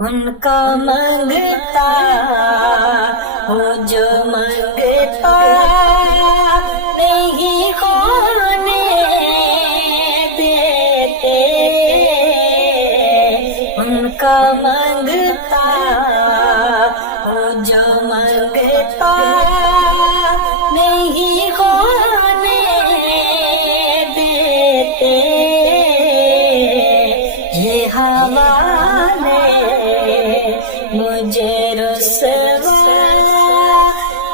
ان کا منگتا ہو جو منگتا نہیں ہونے دیتے، ان کا منگتا ہو جو منگتا نہیں ہونے دیتے، یہ حوالے مجھے رسوا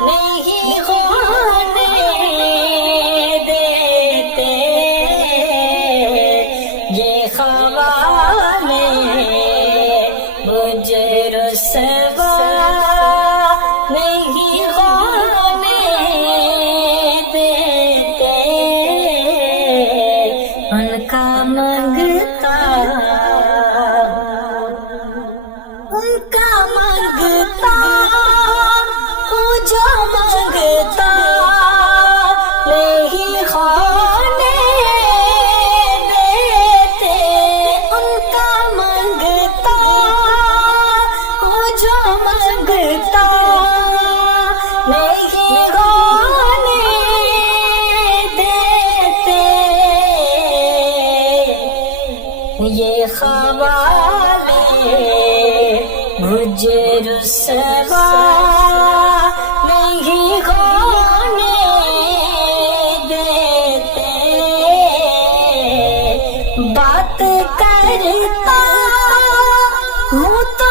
نہیں ہونے دیتے، یہ حوالے مجھے رسوا نہیں ہونے دیتے، ان کا منگتا ہوں جو منگتا نہیں ہونے دیتے، ان کا منگتا ہوں جو منگتا نہیں ہونے دیتے، یہ حوالے مجھے رسوا نہیں ہونے دیتے، بات کرتا ہوں تو